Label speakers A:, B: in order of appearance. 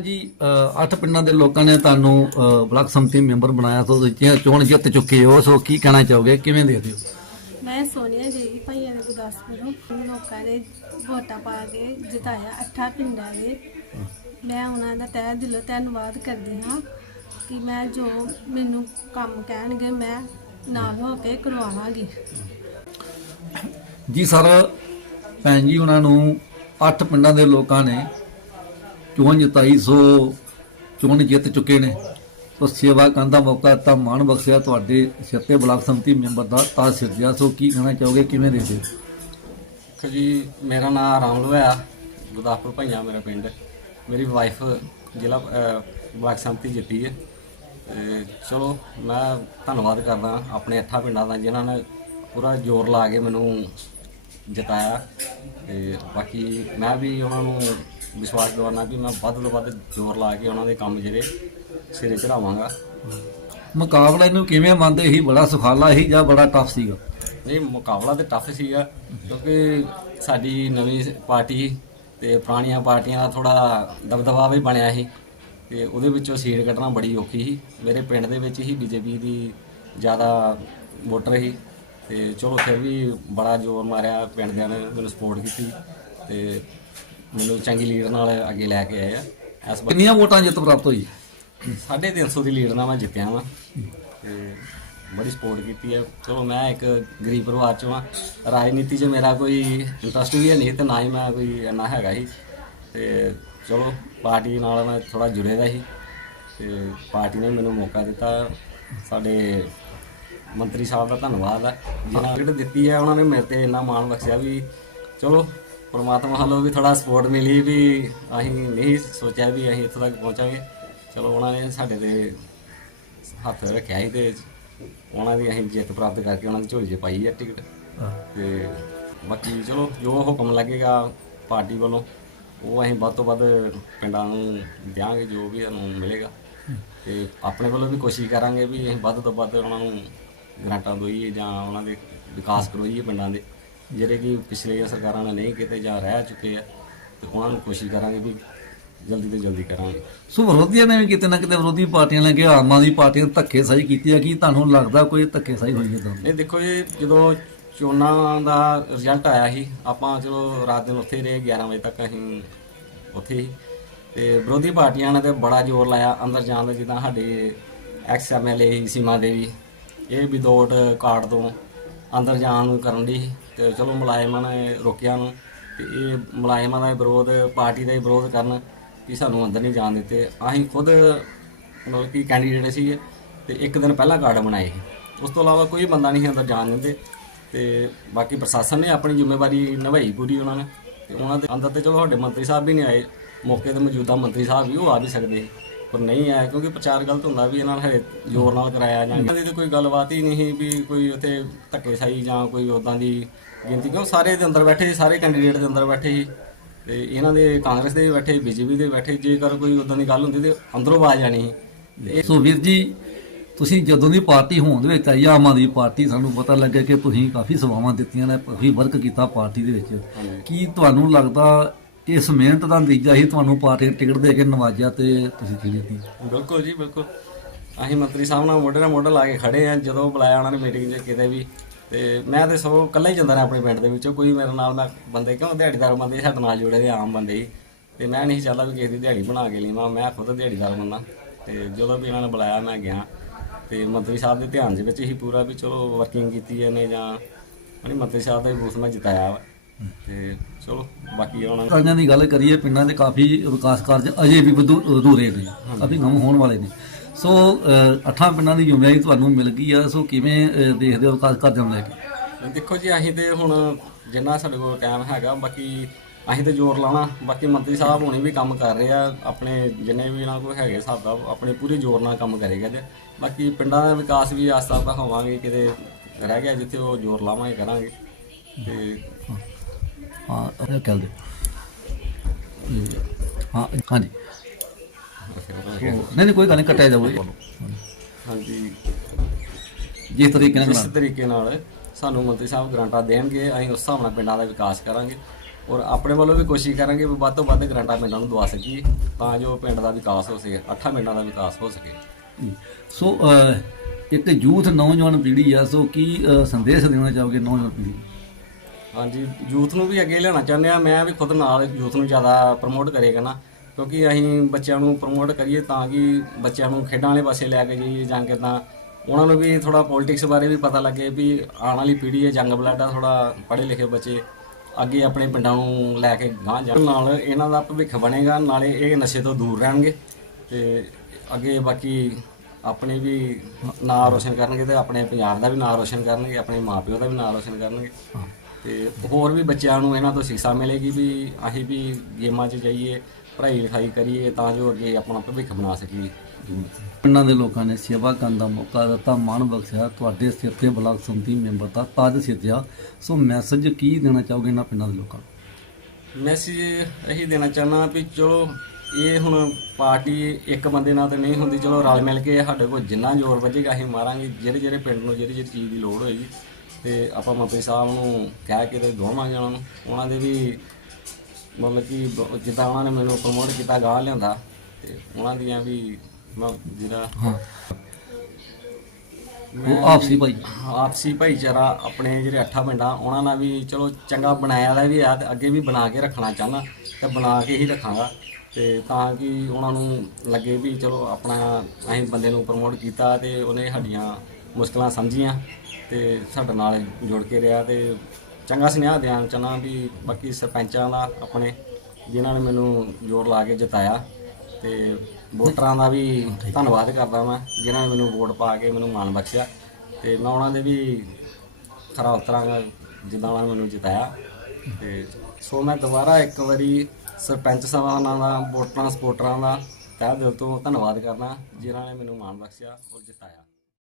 A: ਜੀ ਅ, ਅੱਠ ਪਿੰਡਾਂ ਦੇ ਲੋਕਾਂ ਨੇ ਤੁਹਾਨੂੰ ਬਲਾਕ ਸੰਮਤੀ ਮੈਂਬਰ ਬਣਾਇਆ ਸੋ ਤੁਸੀਂ ਚੋਣ ਜਿੱਤ ਚੁੱਕੇ ਹੋ ਸੋ ਕੀ ਕਹਿਣਾ ਚਾਹੋਗੇ? ਕਿਵੇਂ ਦੇਖਦੇ ਹੋ?
B: ਮੈਂ ਸੋਨੀਆ ਜੀ ਭਾਈਆਂ ਦੇ ਗੁਰਦਾਸਪੁਰੋਂ ਲੋਕਾਂ ਦੇ ਵੋਟਾਂ ਪਾ ਕੇ ਜਿਤਾਇਆ ਅੱਠਾਂ ਪਿੰਡਾਂ ਦੇ। ਮੈਂ ਉਹਨਾਂ ਦਾ ਤਹਿ ਦਿਲੋਂ ਧੰਨਵਾਦ ਕਰਦੀ ਹਾਂ ਕਿ ਮੈਂ ਜੋ ਮੈਨੂੰ ਕੰਮ ਕਹਿਣਗੇ ਮੈਂ ਨਾਲ ਹੋ ਕੇ ਕਰਵਾਵਾਂਗੀ।
A: ਜੀ ਸਰ ਭੈਣ ਜੀ ਉਹਨਾਂ ਨੂੰ ਅੱਠ ਪਿੰਡਾਂ ਦੇ ਲੋਕਾਂ ਨੇ ਚੋਣ ਜਿਤਾਈ ਸੋ ਚੋਣ ਜਿੱਤ ਚੁੱਕੇ ਨੇ। ਸੋ ਸੇਵਾ ਕਰਨ ਦਾ ਮੌਕਾ ਤਾਂ ਮਾਣ ਬਖਸ਼ਿਆ ਤੁਹਾਡੇ ਛੱਤੇ ਬਲਾਕ ਸੰਮਤੀ ਮੈਂਬਰ ਦਾ ਤਾਂ ਸਿਰਜਿਆ ਸੋ ਕੀ ਕਹਿਣਾ ਚਾਹੋਗੇ, ਕਿਵੇਂ ਦੇਖਦੇ ਹੋ?
C: ਜੀ, ਮੇਰਾ ਨਾਮ ਰਾਮਲੂ ਹੈ ਗੁਰਦਾਸਪੁਰ ਭਈਆ ਮੇਰਾ ਪਿੰਡ। ਮੇਰੀ ਵਾਈਫ ਜ਼ਿਲ੍ਹਾ ਬਲਾਕ ਸੰਮਤੀ ਜਿੱਤੀ ਹੈ। ਤੇ ਚਲੋ, ਮੈਂ ਧੰਨਵਾਦ ਕਰਦਾ ਆਪਣੇ ਅੱਠਾਂ ਪਿੰਡਾਂ ਦਾ, ਜਿਨ੍ਹਾਂ ਨੇ ਪੂਰਾ ਜ਼ੋਰ ਲਾ ਕੇ ਮੈਨੂੰ ਜਿਤਾਇਆ। ਤੇ ਬਾਕੀ ਮੈਂ ਵੀ ਉਹਨਾਂ ਨੂੰ ਵਿਸ਼ਵਾਸ ਦਿਵਾਉਣਾ ਵੀ ਮੈਂ ਵੱਧ ਤੋਂ ਵੱਧ ਜ਼ੋਰ ਲਾ ਕੇ ਉਹਨਾਂ ਦੇ ਕੰਮ ਜਿਹੜੇ ਸਿਰੇ ਚੜਾਵਾਂਗਾ।
A: ਮੁਕਾਬਲਾ ਇਹਨੂੰ ਕਿਵੇਂ ਮੰਨਦੇ? ਸੀ ਬੜਾ ਸੁਖਾਲਾ ਸੀ ਜਾਂ ਬੜਾ ਟਫ ਸੀਗਾ?
C: ਨਹੀਂ ਮੁਕਾਬਲਾ ਤੇ ਟਫ ਸੀਗਾ ਕਿਉਂਕਿ ਸਾਡੀ ਨਵੀਂ ਪਾਰਟੀ ਤੇ ਪੁਰਾਣੀਆਂ ਪਾਰਟੀਆਂ ਦਾ ਥੋੜਾ ਦਬਦਬਾ ਵੀ ਬਣਿਆ ਸੀ ਤੇ ਉਹਦੇ ਵਿੱਚੋਂ ਸੀਟ ਕੱਢਣਾ ਬੜੀ ਔਖੀ ਸੀ। ਮੇਰੇ ਪਿੰਡ ਦੇ ਵਿੱਚ ਹੀ ਬੀਜੇਪੀ ਦੀ ਜ਼ਿਆਦਾ ਵੋਟਰ ਸੀ ਤੇ ਚਲੋ ਫਿਰ ਵੀ ਬੜਾ ਜ਼ੋਰ ਮਾਰਿਆ ਪਿੰਡ ਨੇ ਮੈਨੂੰ ਸਪੋਰਟ ਕੀਤੀ ਤੇ ਮੈਨੂੰ ਚੰਗੀ ਲੀਡ ਨਾਲ ਅੱਗੇ ਲੈ ਕੇ ਆਏ ਆ। ਇਸ ਵਾਰ
A: ਕਿੰਨੀਆਂ ਵੋਟਾਂ ਜਿੱਤ ਪ੍ਰਾਪਤ ਹੋਈ?
C: 350 ਦੀ ਲੀਡ ਨਾਲ ਮੈਂ ਜਿੱਤਿਆ ਵਾਂ। ਤੇ ਬੜੀ ਸਪੋਰਟ ਕੀਤੀ ਹੈ ਚਲੋ ਮੈਂ ਇੱਕ ਗਰੀਬ ਪਰਿਵਾਰ ਚੋਂ ਆ। ਰਾਜਨੀਤੀ 'ਚ ਮੇਰਾ ਕੋਈ ਇੰਟਰਸਟ ਵੀ ਨਹੀਂ ਤੇ ਨਾ ਹੀ ਮੈਂ ਕੋਈ ਇੰਨਾ ਹੈਗਾ ਸੀ। ਤੇ ਚਲੋ ਪਾਰਟੀ ਨਾਲ ਮੈਂ ਥੋੜਾ ਜੁੜੇ ਦਾ ਸੀ। ਤੇ ਪਾਰਟੀ ਨੇ ਮੈਨੂੰ ਮੌਕਾ ਦਿੱਤਾ। ਸਾਡੇ ਮੰਤਰੀ ਸਾਹਿਬ ਦਾ ਧੰਨਵਾਦ ਹੈ ਜਿਨ੍ਹਾਂ ਨੇ ਦਿੱਤੀ ਹੈ ਉਹਨਾਂ ਨੇ ਮੇਰੇ ਤੇ ਇੰਨਾ ਮਾਣ ਬਖਸ਼ਿਆ ਵੀ ਚਲੋ ਪਰਮਾਤਮਾ ਵੱਲੋਂ ਵੀ ਥੋੜਾ ਸਪੋਰਟ ਮਿਲੀ ਵੀ ਅਸੀਂ ਨਹੀਂ ਸੋਚਿਆ ਵੀ ਅਸੀਂ ਇੱਥੋਂ ਤੱਕ ਪਹੁੰਚਾਂਗੇ। ਚਲੋ ਉਹਨਾਂ ਨੇ ਸਾਡੇ ਤੇ ਹੱਥ ਰੱਖਿਆ ਸੀ ਤੇ ਉਹਨਾਂ ਦੀ ਅਸੀਂ ਜਿੱਤ ਪ੍ਰਾਪਤ ਕਰਕੇ ਉਹਨਾਂ ਦੀ ਝੋਲੀ 'ਚ ਪਾਈ ਹੈ ਟਿਕਟ। ਤੇ ਬਾਕੀ ਚਲੋ ਜੋ ਹੁਕਮ ਲੱਗੇਗਾ ਪਾਰਟੀ ਵੱਲੋਂ ਉਹ ਅਸੀਂ ਵੱਧ ਤੋਂ ਵੱਧ ਪਿੰਡਾਂ ਨੂੰ ਦਿਆਂਗੇ ਜੋ ਵੀ ਸਾਨੂੰ ਮਿਲੇਗਾ। ਤੇ ਆਪਣੇ ਵੱਲੋਂ ਵੀ ਕੋਸ਼ਿਸ਼ ਕਰਾਂਗੇ ਵੀ ਅਸੀਂ ਵੱਧ ਤੋਂ ਵੱਧ ਉਹਨਾਂ ਨੂੰ ਗ੍ਰਾਂਟਾਂ ਦੋਈਏ ਜਾਂ ਉਹਨਾਂ ਦੇ ਵਿਕਾਸ ਕਰਵਾਈਏ ਪਿੰਡਾਂ ਦੇ। ਜਿਹੜੇ ਕਿ ਪਿਛਲੇ ਸਰਕਾਰਾਂ ਨੇ ਨਹੀਂ ਕੀਤੇ ਜਾਂ ਰਹਿ ਚੁੱਕੇ ਆ ਤੇ ਉਹਨਾਂ ਨੂੰ ਕੋਸ਼ਿਸ਼ ਕਰਾਂਗੇ ਵੀ ਜਲਦੀ ਤੋਂ ਜਲਦੀ ਕਰਾਂਗੇ।
A: ਸੋ ਵਿਰੋਧੀਆਂ ਨੇ ਵੀ ਕਿਤੇ ਨਾ ਕਿਤੇ ਵਿਰੋਧੀ ਪਾਰਟੀਆਂ ਨੇ ਕਿਹਾ ਆਮ ਆਦਮੀ ਪਾਰਟੀ ਨੇ ਧੱਕੇ ਸਹੀ ਕੀਤੀ ਹੈ ਕੀ ਤੁਹਾਨੂੰ ਲੱਗਦਾ ਕੋਈ ਧੱਕੇ ਸਹੀ ਹੋਈ ਹੈ ਤੁਹਾਨੂੰ
C: ਨਹੀਂ ਦੇਖੋ ਜੀ ਜਦੋਂ ਚੋਣਾਂ ਦਾ ਰਿਜ਼ਲਟ ਆਇਆ ਸੀ ਆਪਾਂ ਚਲੋ ਰਾਤ ਦਿਨ ਉੱਥੇ ਰਹੇ 11 ਵਜੇ ਤੱਕ ਅਸੀਂ ਉੱਥੇ ਹੀ ਤੇ ਵਿਰੋਧੀ ਪਾਰਟੀਆਂ ਨੇ ਤੇ ਬੜਾ ਜ਼ੋਰ ਲਾਇਆ ਅੰਦਰ ਜਾਣ ਦਾ ਜਿੱਦਾਂ ਸਾਡੇ ਐਕਸ ਐਮਐਲਏ ਸੀਮਾ ਦੇਵੀ ਇਹ ਵੀ ਦੋਟ ਕਾਰਡ ਤੋਂ ਅੰਦਰ ਜਾਣ ਨੂੰ ਕਰਨ ਦੀ ਤੇ ਚਲੋ ਮੁਲਾਜ਼ਮਾਂ ਨੇ ਰੋਕਿਆ ਨੂੰ ਤੇ ਇਹ ਮੁਲਾਜ਼ਮਾਂ ਦਾ ਵਿਰੋਧ ਪਾਰਟੀ ਦਾ ਵਿਰੋਧ ਕਰਨ ਕਿ ਸਾਨੂੰ ਅੰਦਰ ਨਹੀਂ ਜਾਣ ਦਿੱਤੇ। ਅਸੀਂ ਖੁਦ ਮਤਲਬ ਕਿ ਕੈਂਡੀਡੇਟ ਸੀਗੇ ਤੇ ਇੱਕ ਦਿਨ ਪਹਿਲਾਂ ਕਾਰਡ ਬਣਾਏ ਸੀ। ਉਸ ਤੋਂ ਇਲਾਵਾ ਕੋਈ ਬੰਦਾ ਨਹੀਂ ਸੀ ਅੰਦਰ ਜਾਣ ਦਿੰਦੇ ਤੇ ਬਾਕੀ ਪ੍ਰਸ਼ਾਸਨ ਨੇ ਆਪਣੀ ਜ਼ਿੰਮੇਵਾਰੀ ਨਿਭਾਈ ਪੂਰੀ ਉਹਨਾਂ ਨੇ ਤੇ ਉਹਨਾਂ ਦੇ ਅੰਦਰ ਤੇ ਚਲੋ ਸਾਡੇ ਮੰਤਰੀ ਸਾਹਿਬ ਵੀ ਨਹੀਂ ਆਏ ਮੌਕੇ ਤੇ ਮੌਜੂਦਾ ਮੰਤਰੀ ਸਾਹਿਬ ਵੀ ਉਹ ਆ ਵੀ ਸਕਦੇ ਸੀ, ਪਰ ਨਹੀਂ ਆਏ ਕਿਉਂਕਿ ਪ੍ਰਚਾਰ ਗਲਤ ਹੁੰਦਾ ਵੀ ਇਹਨਾਂ ਨੇ ਹਰੇ ਜ਼ੋਰ ਨਾਲ ਕਰਾਇਆ ਜਾਂ ਇਹਨਾਂ ਦੀ ਕੋਈ ਗੱਲਬਾਤ ਹੀ ਨਹੀਂ ਸੀ ਵੀ ਕੋਈ ਉੱਥੇ ਧੱਕੇਸ਼ਾਹੀ ਜਾਂ ਕੋਈ ਉਦਾਂ ਦੀ ਗਿਣਤੀ ਕਿਉਂ? ਸਾਰੇ ਦੇ ਅੰਦਰ ਬੈਠੇ ਸੀ ਸਾਰੇ ਕੈਂਡੀਡੇਟ ਦੇ ਅੰਦਰ ਬੈਠੇ ਸੀ। ਤੇ ਇਹਨਾਂ ਦੇ ਕਾਂਗਰਸ ਦੇ ਵੀ ਬੈਠੇ ਬੀਜੇਪੀ ਦੇ ਬੈਠੇ ਜੇਕਰ ਕੋਈ ਉਦਾਂ ਦੀ ਗੱਲ ਹੁੰਦੀ ਤੇ ਅੰਦਰੋਂ ਆਵਾਜ਼ ਆਣੀ ਸੀ।
A: ਸੋ ਵੀਰ ਜੀ ਤੁਸੀਂ ਜਦੋਂ ਦੀ ਪਾਰਟੀ ਹੋਂਦ ਵਿੱਚ ਆਈ ਆਮ ਆਦਮੀ ਪਾਰਟੀ ਸਾਨੂੰ ਪਤਾ ਲੱਗਿਆ ਕਿ ਤੁਸੀਂ ਕਾਫੀ ਸੇਵਾਵਾਂ ਦਿੱਤੀਆਂ ਨੇ ਕਾਫੀ ਵਰਕ ਕੀਤਾ ਪਾਰਟੀ ਦੇ ਵਿੱਚ। ਕੀ ਤੁਹਾਨੂੰ ਲੱਗਦਾ ਇਸ ਮਿਹਨਤ ਦਾ ਨਤੀਜਾ ਹੀ ਤੁਹਾਨੂੰ ਪਾਰਟੀ ਨੇ ਟਿਕਟ ਦੇ ਕੇ ਨਵਾਜਿਆ ਤੇ ਤੁਸੀਂ ਖੇਡੀ
C: ਬਿਲਕੁਲ ਜੀ ਬਿਲਕੁਲ। ਅਸੀਂ ਮੰਤਰੀ ਸਾਹਿਬ ਨਾਲ ਮੋਢੇ ਨਾਲ ਮੋਢਾ ਲਾ ਕੇ ਖੜੇ ਆ ਜਦੋਂ ਬੁਲਾਇਆ ਉਹਨਾਂ ਨੇ ਮੀਟਿੰਗ 'ਚ ਕਿਤੇ ਵੀ। ਤੇ ਮੈਂ ਤੇ ਸਭ ਇਕੱਲਾ ਹੀ ਜਾਂਦਾ ਰਿਹਾ ਆਪਣੇ ਪਿੰਡ ਦੇ ਵਿੱਚੋਂ। ਕੋਈ ਮੇਰੇ ਨਾਲ ਮੈਂ ਬੰਦੇ ਕਿਉਂ ਦਿਹਾੜੀਦਾਰ ਬੰਦੇ ਸਾਡੇ ਨਾਲ ਜੁੜੇ ਦੇ ਆਮ ਬੰਦੇ ਹੀ ਤੇ ਮੈਂ ਨਹੀਂ ਚਾਹਦਾ ਵੀ ਕਿਸੇ ਦੀ ਦਿਹਾੜੀ ਬਣਾ ਕੇ ਲਈਵਾਂ। ਮੈਂ ਖੁਦ ਦਿਹਾੜੀਦਾਰ ਬੰਦਾ। ਤੇ ਜਦੋਂ ਵੀ ਇਹਨਾਂ ਨੇ ਬੁਲਾਇਆ ਮੈਂ ਗਿਆ। ਤੇ ਮੰਤਰੀ ਸਾਹਿਬ ਦੇ ਧਿਆਨ ਦੇ ਵਿੱਚ ਹੀ ਪੂਰਾ ਵੀ ਚਲੋ ਵਰਕਿੰਗ ਕੀਤੀ ਇਹਨੇ ਜਾਂ ਮਣੀ ਮੰਤਰੀ ਸਾਹਿਬ ਦਾ ਬੂਥ ਮੈਂ ਜਿਤਾਇਆ ਵਾ। ਤੇ ਚਲੋ ਬਾਕੀ ਉਹਨਾਂ
A: ਕਾਰਜਾਂ ਦੀ ਗੱਲ ਕਰੀਏ ਪਿੰਡਾਂ ਦੇ ਕਾਫੀ ਵਿਕਾਸ ਕਾਰਜ ਅਜੇ ਵੀ ਅਧੂਰੇ ਨੇ। ਕਾਫੀ ਕੰਮ ਹੋਣ ਵਾਲੇ ਨੇ। ਸੋ ਅੱਠਾਂ ਪਿੰਡਾਂ ਦੀ ਜ਼ਿੰਮੇਵਾਰੀ ਤੁਹਾਨੂੰ ਮਿਲ ਗਈ ਆ। ਸੋ ਕਿਵੇਂ ਦੇਖਦੇ ਹੋ ਵਿਕਾਸ ਕਾਰਜਾਂ ਨੂੰ ਲੈ ਕੇ?
C: ਦੇਖੋ ਜੀ ਅਸੀਂ ਤੇ ਹੁਣ ਜਿੰਨਾ ਸਾਡੇ ਕੋਲ ਟਾਈਮ ਹੈਗਾ ਬਾਕੀ ਅਸੀਂ ਤੇ ਜ਼ੋਰ ਲਾਣਾ ਬਾਕੀ ਮੰਤਰੀ ਸਾਹਿਬ ਹੁਣੇ ਵੀ ਕੰਮ ਕਰ ਰਹੇ ਆ। ਆਪਣੇ ਜਿੰਨੇ ਵੀ ਇਹਨਾਂ ਕੋਲ ਹੈਗੇ ਹਿਸਾਬ ਦਾ ਆਪਣੇ ਪੂਰੇ ਜ਼ੋਰ ਨਾਲ ਕੰਮ ਕਰੇਗਾ ਤੇ ਬਾਕੀ ਪਿੰਡਾਂ ਦਾ ਵਿਕਾਸ ਵੀ ਆਸਤਾ ਆਸਤਾ ਹੋਵਾਂਗੇ ਕਿਤੇ ਰਹਿ ਗਿਆ ਜਿੱਥੇ ਉਹ ਜ਼ੋਰ ਲਾਵਾਂਗੇ ਕਰਾਂਗੇ। ਤੇ
A: ਹਾਂ। ਇਹ ਕਹਿ ਦੇ ਹਾਂ ਹਾਂਜੀ। ਨਹੀਂ ਨਹੀਂ ਕੋਈ ਗੱਲ ਨਹੀਂ ਕੱਟਿਆ ਜਾਊਗਾ
C: ਹਾਂਜੀ
A: ਜਿਸ ਤਰੀਕੇ ਨਾਲ
C: ਜਿਸ। ਤਰੀਕੇ ਨਾਲ ਸਾਨੂੰ ਮੰਤਰੀ ਸਾਹਿਬ ਗ੍ਰਾਂਟਾਂ ਦੇਣਗੇ ਅਸੀਂ ਉਸ ਹਿਸਾਬ ਨਾਲ ਪਿੰਡਾਂ ਦਾ ਵਿਕਾਸ ਕਰਾਂਗੇ ਔਰ ਆਪਣੇ ਵੱਲੋਂ ਵੀ ਕੋਸ਼ਿਸ਼ ਕਰਾਂਗੇ ਵੀ ਵੱਧ ਤੋਂ ਵੱਧ ਗ੍ਰਾਂਟਾਂ ਪਿੰਡਾਂ ਨੂੰ ਦਵਾ ਸਕੀਏ ਤਾਂ ਜੋ ਪਿੰਡ ਦਾ ਵਿਕਾਸ ਹੋ ਸਕੇ ਅੱਠਾਂ ਪਿੰਡਾਂ ਦਾ ਵਿਕਾਸ ਹੋ ਸਕੇ।
A: ਸੋ ਇੱਕ ਯੂਥ ਨੌਜਵਾਨ ਪੀੜ੍ਹੀ ਆ ਸੋ ਕੀ ਸੰਦੇਸ਼ ਦੇਣਾ ਚਾਹੋਗੇ ਨੌਜਵਾਨ ਪੀੜ੍ਹੀ?
C: ਹਾਂਜੀ ਯੂਥ ਨੂੰ ਵੀ ਅੱਗੇ ਲਿਆਉਣਾ ਚਾਹੁੰਦੇ ਆ ਮੈਂ ਵੀ ਖੁਦ ਨਾਲ ਯੂਥ ਨੂੰ ਜ਼ਿਆਦਾ ਪ੍ਰਮੋਟ ਕਰੇਗਾ ਨਾ ਕਿਉਂਕਿ ਅਸੀਂ ਬੱਚਿਆਂ ਨੂੰ ਪ੍ਰਮੋਟ ਕਰੀਏ ਤਾਂ ਕਿ ਬੱਚਿਆਂ ਨੂੰ ਖੇਡਾਂ ਵਾਲੇ ਪਾਸੇ ਲੈ ਕੇ ਜਾਈਏ ਜਾਂ ਕਿੱਦਾਂ। ਉਹਨਾਂ ਨੂੰ ਵੀ ਥੋੜਾ ਪੋਲਿਟਿਕਸ ਬਾਰੇ ਵੀ ਪਤਾ ਲੱਗੇ ਵੀ ਆਉਣ ਵਾਲੀ ਪੀੜ੍ਹੀ ਹੈ ਜੰਗ ਬਲੱਡ ਆ ਥੋੜਾ ਪੜ੍ਹੇ ਲਿਖੇ ਬੱਚੇ। ਅੱਗੇ ਆਪਣੇ ਪਿੰਡਾਂ ਨੂੰ ਲੈ ਕੇ ਗਾਂਹ ਜਾਣ। ਨਾਲ ਇਹਨਾਂ ਦਾ ਭਵਿੱਖ ਬਣੇਗਾ, ਨਾਲੇ ਇਹ ਨਸ਼ੇ ਤੋਂ ਦੂਰ ਰਹਿਣਗੇ ਤੇ ਅੱਗੇ ਬਾਕੀ ਆਪਣੇ ਵੀ ਨਾਂ ਰੋਸ਼ਨ ਕਰਨਗੇ ਤੇ ਆਪਣੇ ਪੰਜਾਬ ਦਾ ਵੀ ਨਾਂ ਰੋਸ਼ਨ ਕਰਨਗੇ, ਆਪਣੇ ਮਾਪਿਓ ਦਾ ਵੀ ਨਾਂ ਰੋਸ਼ਨ ਕਰਨਗੇ। ਤੇ ਹੋਰ ਵੀ ਬੱਚਿਆਂ ਨੂੰ ਇਹਨਾਂ ਤੋਂ ਸਿੱਖਿਆ ਮਿਲੇਗੀ ਵੀ ਅਸੀਂ ਵੀ ਗੇਮਾਂ 'ਚ ਜਾਈਏ ਪੜ੍ਹਾਈ ਲਿਖਾਈ ਕਰੀਏ ਤਾਂ ਜੋ ਅੱਗੇ ਆਪਣਾ ਭਵਿੱਖ ਬਣਾ ਸਕੀਏ।
A: ਪਿੰਡਾਂ ਦੇ ਲੋਕਾਂ ਨੇ ਸੇਵਾ ਕਰਨ ਦਾ ਮੌਕਾ ਦਿੱਤਾ। ਮਾਣ ਬਖਸ਼ਿਆ। ਤੁਹਾਡੇ ਸਿਰ ਤੇ ਬਲਾਕ ਸੰਮਤੀ ਮੈਂਬਰ ਦਾ ਤਾਜ ਸਿੱਧਿਆ। ਸੋ ਮੈਸੇਜ ਕੀ ਦੇਣਾ ਚਾਹੋਗੇ ਇਹਨਾਂ ਪਿੰਡਾਂ ਦੇ ਲੋਕਾਂ ਨੂੰ?
C: ਮੈਸੇਜ ਇਹੀ ਦੇਣਾ ਚਾਹਨਾ ਵੀ ਚਲੋ ਇਹ ਹੁਣ ਪਾਰਟੀ ਇੱਕ ਬੰਦੇ ਨਾਲ ਤਾਂ ਨਹੀਂ ਹੁੰਦੀ। ਚਲੋ ਰਲ ਮਿਲ ਕੇ ਸਾਡੇ ਕੋਲ ਜਿੰਨਾ ਜ਼ੋਰ ਵੱਜੇਗਾ ਅਸੀਂ ਮਾਰਾਂਗੇ। ਜਿਹੜੇ ਜਿਹੜੇ ਪਿੰਡ ਨੂੰ ਜਿਹੜੀ ਜਿਹੜੀ ਚੀਜ਼ ਦੀ ਲੋੜ ਹੋਏਗੀ ਤੇ ਆਪਾਂ ਮੰਤਰੀ ਸਾਹਿਬ ਨੂੰ ਕਹਿ ਕੇ ਤੇ ਦੋਵਾਂਗੇ ਉਹਨਾਂ ਨੂੰ ਉਹਨਾਂ ਦੇ ਵੀ ਮਤਲਬ ਕਿ ਬ- ਜਿੱਦਾਂ ਉਹਨਾਂ ਨੇ ਮੈਨੂੰ ਪ੍ਰਮੋਟ ਕੀਤਾ ਗਾਹ ਲਿਆਂਦਾ ਤੇ ਉਹਨਾਂ ਦੀਆਂ ਵੀ ਮੈਂ ਜਿਹੜਾ
A: ਹਾਂ। ਉਹ ਆਪਸੀ ਭਾਈ।
C: ਆਪਸੀ ਭਾਈਚਾਰਾ ਆਪਣੇ ਜਿਹੜੇ ਅੱਠਾ ਪਿੰਡਾਂ ਉਹਨਾਂ ਨਾਲ ਵੀ ਚਲੋ ਚੰਗਾ ਬਣਾਇਆ ਦਾ ਵੀ ਆ ਤੇ ਅੱਗੇ ਵੀ ਬਣਾ ਕੇ ਰੱਖਣਾ ਚਾਹੁੰਦਾ ਤੇ ਬਣਾ ਕੇ ਹੀ ਰੱਖਾਂਗਾ। ਤੇ ਤਾਂ ਕਿ ਉਹਨਾਂ ਨੂੰ ਲੱਗੇ ਵੀ ਚਲੋ ਆਪਣਾ ਅਸੀਂ ਬੰਦੇ ਨੂੰ ਪ੍ਰਮੋਟ ਕੀਤਾ ਤੇ ਉਹਨੇ ਸਾਡੀਆਂ ਮੁਸ਼ਕਲਾਂ ਸਮਝੀਆਂ। ਤੇ ਸਾਡੇ ਨਾਲ ਜੁੜ ਕੇ ਰਿਹਾ ਤੇ ਚੰਗਾ ਸੁਨੇਹਾ ਦੇਣਾ ਚਾਹੁੰਦਾ ਵੀ ਬਾਕੀ ਸਰਪੰਚਾਂ ਦਾ ਆਪਣੇ, ਜਿਨ੍ਹਾਂ ਨੇ ਮੈਨੂੰ ਜ਼ੋਰ ਲਾ ਕੇ ਜਿਤਾਇਆ ਤੇ ਵੋਟਰਾਂ ਦਾ ਵੀ ਧੰਨਵਾਦ ਕਰਦਾ ਮੈਂ, ਜਿਨ੍ਹਾਂ ਨੇ ਮੈਨੂੰ ਵੋਟ ਪਾ ਕੇ ਮੈਨੂੰ ਮਾਣ ਬਖਸ਼ਿਆ ਤੇ ਮੈਂ ਉਹਨਾਂ ਦੇ ਵੀ ਖਰਾ ਉਤਰਾਂਗਾ ਜਿੱਦਾਂ ਉਹਨਾਂ ਨੇ ਮੈਨੂੰ ਜਿਤਾਇਆ ਤੇ ਸੋ ਮੈਂ ਦੁਬਾਰਾ ਇੱਕ ਵਾਰੀ ਸਰਪੰਚ ਸਭਾ ਉਹਨਾਂ ਦਾ, ਵੋਟਰਾਂ ਸਪੋਰਟਰਾਂ ਦਾ ਤਹਿ ਦਿਲ ਤੋਂ ਧੰਨਵਾਦ ਕਰਦਾ, ਜਿਨ੍ਹਾਂ ਨੇ ਮੈਨੂੰ ਮਾਣ ਬਖਸ਼ਿਆ ਔਰ ਜਿਤਾਇਆ।